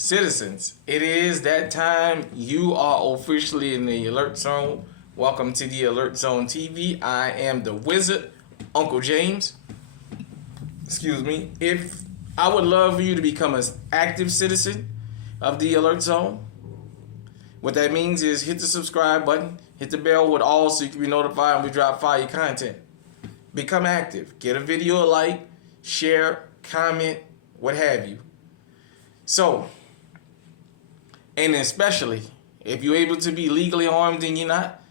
Citizens, it is that time. You are officially in the Alert Zone. Welcome to the Alert Zone TV. I am the wizard, Uncle James. Excuse me. If I would love for you to become an active citizen of the Alert Zone. What that means is hit the subscribe button, hit the bell with all so you can be notified when we drop fire content. Become active. Get a video a like, share, comment, what have you. So, and especially if you're able to be legally armed and you're not,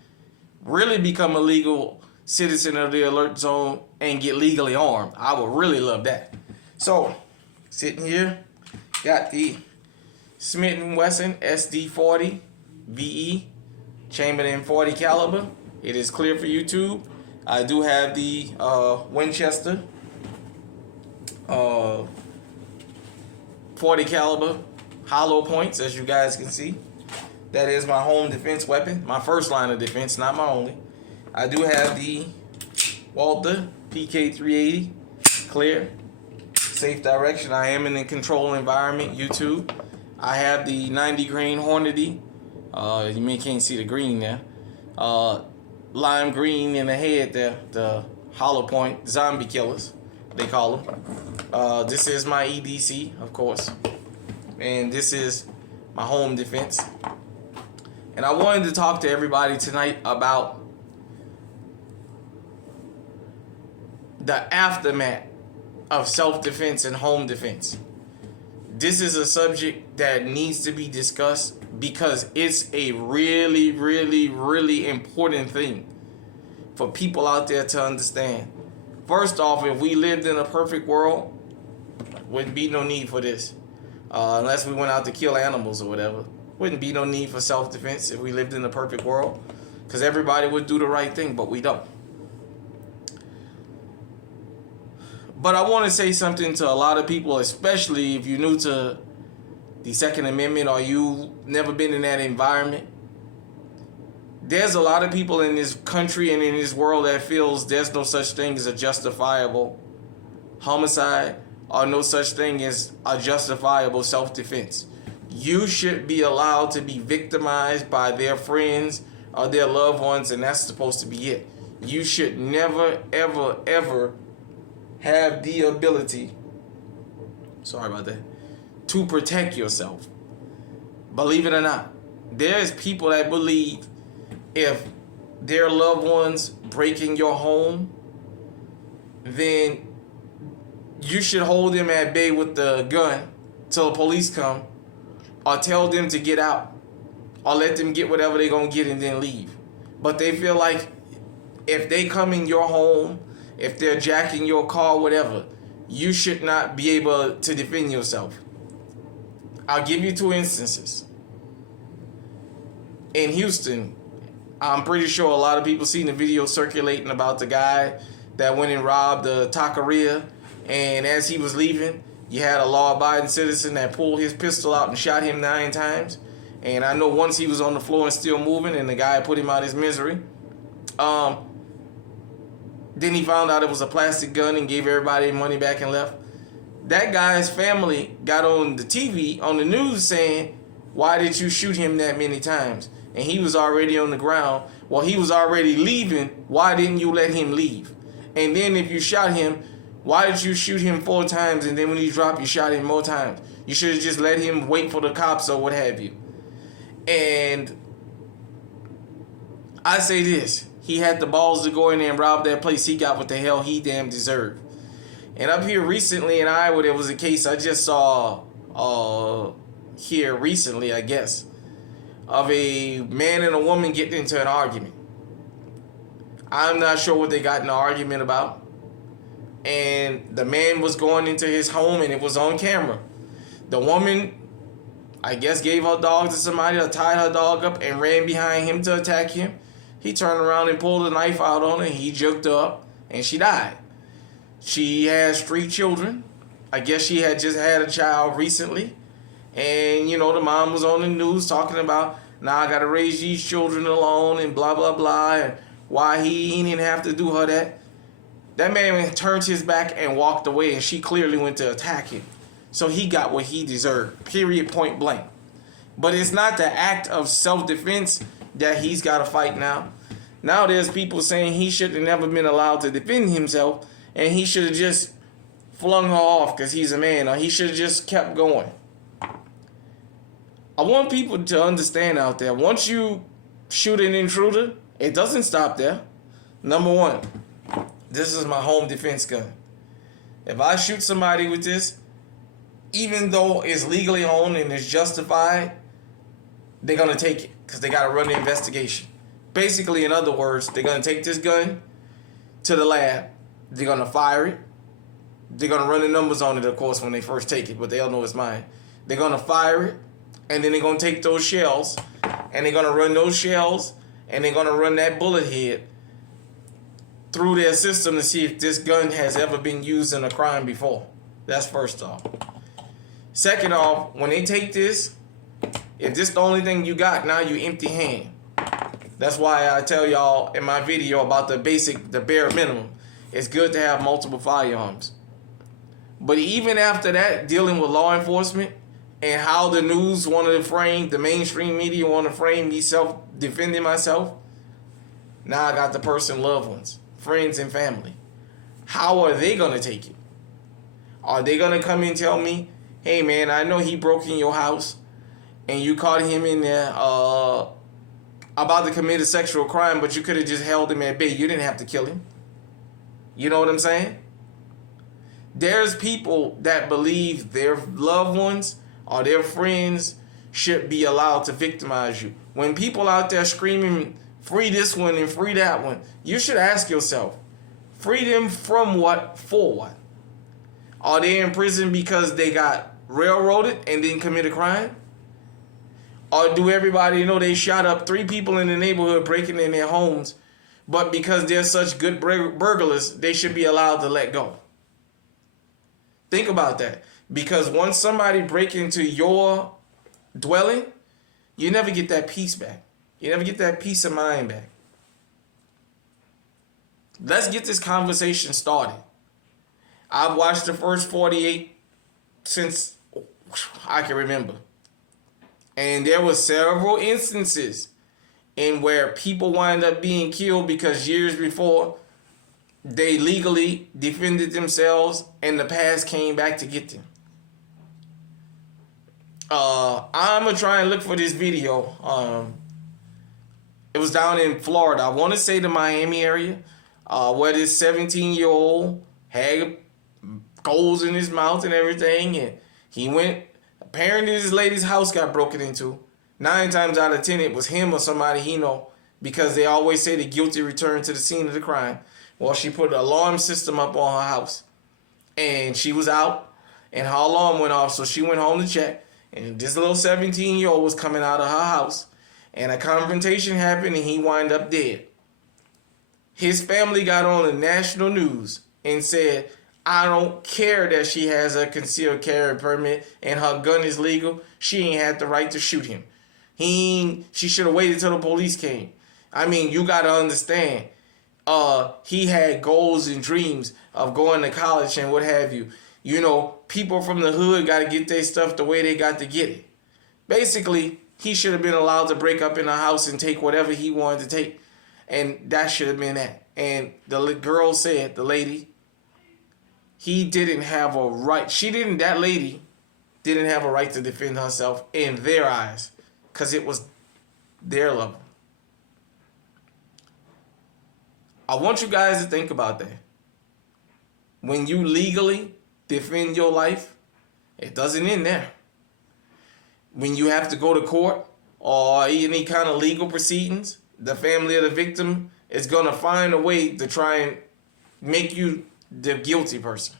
really become a legal citizen of the Alert Zone and get legally armed. I would really love that. So, sitting here, got the Smith & Wesson SD40 VE chambered in .40 caliber. It is clear for YouTube. I do have the Winchester 40 caliber hollow points, as you guys can see. That is my home defense weapon, my first line of defense, not my only. I do have the Walther PK380 clear, safe direction. I am in a controlled environment, YouTube. I have the 90 grain Hornady. You may can't see the green there. Lime green in the head there, the hollow point zombie killers, they call them. This is my EDC, of course, and this is my home defense. And I wanted to talk to everybody tonight about the aftermath of self-defense and home defense. This is a subject that needs to be discussed because it's a really, really, really important thing for people out there to understand. First off, if we lived in a perfect world, wouldn't be no need for this. Unless we went out to kill animals or whatever. Wouldn't be no need for self-defense if we lived in a perfect world. Because everybody would do the right thing, but we don't. But I want to say something to a lot of people, especially if you're new to the Second Amendment or you've never been in that environment. There's a lot of people in this country and in this world that feels there's no such thing as a justifiable homicide or no such thing as a justifiable self-defense. You should be allowed to be victimized by their friends or their loved ones, and that's supposed to be it. You should never, ever, ever have the ability, sorry about that, to protect yourself. Believe it or not, there's people that believe if their loved ones break in your home, then you should hold them at bay with the gun till the police come, or tell them to get out, or let them get whatever they're gonna get and then leave. But they feel like if they come in your home, if they're jacking your car, whatever, you should not be able to defend yourself. I'll give you two instances. In Houston, I'm pretty sure a lot of people seen the video circulating about the guy that went and robbed the taqueria, and as he was leaving, you had a law-abiding citizen that pulled his pistol out and shot him 9 times. And I know once he was on the floor and still moving, and the guy put him out of his misery. Then he found out it was a plastic gun and gave everybody money back and left. That guy's family got on the TV, on the news, saying, "Why did you shoot him that many times?" And he was already on the ground. Well, he was already leaving. Why didn't you let him leave? And then if you shot him, why did you shoot him 4 times and then when he dropped, you shot him more times? You should have just let him wait for the cops or what have you. And I say this. He had the balls to go in there and rob that place. He got what the hell he damn deserved. And up here recently in Iowa, there was a case I just saw here recently, I guess, of a man and a woman getting into an argument. I'm not sure what they got in the argument about. And the man was going into his home and it was on camera. The woman, I guess, gave her dog to somebody or tied her dog up and ran behind him to attack him. He turned around and pulled a knife out on her. He juked her up and she died. She has 3 children. I guess she had just had a child recently. And, you know, the mom was on the news talking about, now I got to raise these children alone and blah, blah, blah. And why he didn't have to do her that. That man turned his back and walked away, and she clearly went to attack him. So he got what he deserved, period, point blank. But it's not the act of self-defense that he's got to fight now. Now there's people saying he should have never been allowed to defend himself, and he should have just flung her off because he's a man, or he should have just kept going. I want people to understand out there, once you shoot an intruder, it doesn't stop there. Number one, this is my home defense gun. If I shoot somebody with this, even though it's legally owned and it's justified, they're going to take it because they got to run the investigation. Basically, in other words, they're going to take this gun to the lab. They're going to fire it. They're going to run the numbers on it, of course, when they first take it, but they'll know it's mine. They're going to fire it, and then they're going to take those shells, and they're going to run those shells, and they're going to run that bullet head through their system to see if this gun has ever been used in a crime before. That's first off. Second off, when they take this, if this the only thing you got, now you empty hand. That's why I tell y'all in my video about the bare minimum. It's good to have multiple firearms. But even after that, dealing with law enforcement and how the news wanted to frame, the mainstream media wanted to frame me self-defending myself, now I got the person, loved ones, friends and family. How are they going to take it? Are they going to come and tell me, hey man, I know he broke in your house and you caught him in there about to commit a sexual crime, but you could have just held him at bay. You didn't have to kill him. You know what I'm saying? There's people that believe their loved ones or their friends should be allowed to victimize you. When people out there screaming, free this one and free that one, you should ask yourself, free them from what, for what? Are they in prison because they got railroaded and didn't commit a crime? Or do everybody know they shot up 3 people in the neighborhood breaking in their homes, but because they're such good burglars, they should be allowed to let go? Think about that. Because once somebody breaks into your dwelling, you never get that peace back. You never get that peace of mind back. Let's get this conversation started. I've watched the first 48 since I can remember. And there were several instances in where people wind up being killed because years before they legally defended themselves and the past came back to get them. I'm going to try and look for this video. It was down in Florida. I want to say the Miami area, where this 17-year-old had goals in his mouth and everything. And he went, apparently this lady's house got broken into. 9 times out of 10, it was him or somebody he know, because they always say the guilty return to the scene of the crime. Well, she put an alarm system up on her house, and she was out, and her alarm went off, so she went home to check, and this little 17-year-old was coming out of her house, and a confrontation happened, and he wound up dead. His family got on the national news and said, I don't care that she has a concealed carry permit and her gun is legal. She ain't had the right to shoot him. She should have waited till the police came. I mean, you got to understand, he had goals and dreams of going to college and what have you. You know, people from the hood got to get their stuff the way they got to get it. Basically, he should have been allowed to break up in a house and take whatever he wanted to take. And that should have been that. And the girl said, the lady, he didn't have a right. That lady didn't have a right to defend herself in their eyes because it was their level. I want you guys to think about that. When you legally defend your life, it doesn't end there. When you have to go to court or any kind of legal proceedings, the family of the victim is going to find a way to try and make you the guilty person.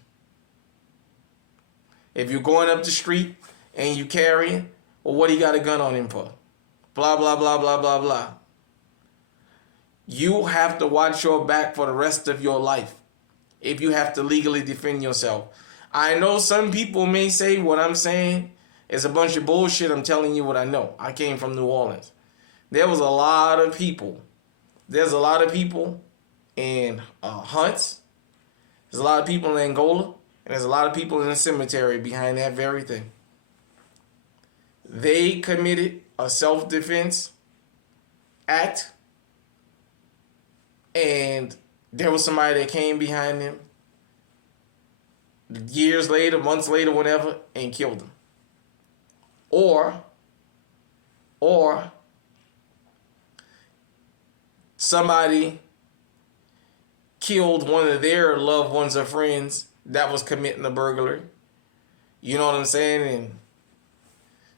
If you're going up the street and you carrying, well, what do you got a gun on him for? Blah, blah, blah, blah, blah, blah. You have to watch your back for the rest of your life if you have to legally defend yourself. I know some people may say what I'm saying is a bunch of bullshit. I'm telling you what I know. I came from New Orleans. There was a lot of people. There's a lot of people in Hunts. There's a lot of people in Angola. And there's a lot of people in the cemetery behind that very thing. They committed a self-defense act, and there was somebody that came behind them years later, months later, whatever, and killed them. Or somebody killed one of their loved ones or friends that was committing a burglary. You know what I'm saying? And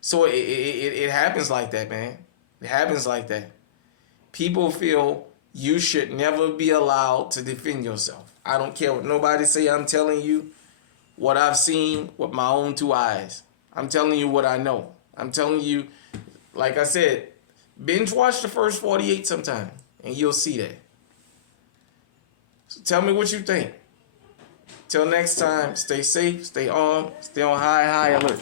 so it happens like that, man. It happens like that. People feel you should never be allowed to defend yourself. I don't care what nobody say. I'm telling you what I've seen with my own two eyes. I'm telling you what I know. I'm telling you, like I said, binge watch the first 48 sometime, and you'll see that. So tell me what you think. Till next time, stay safe, stay on high alert.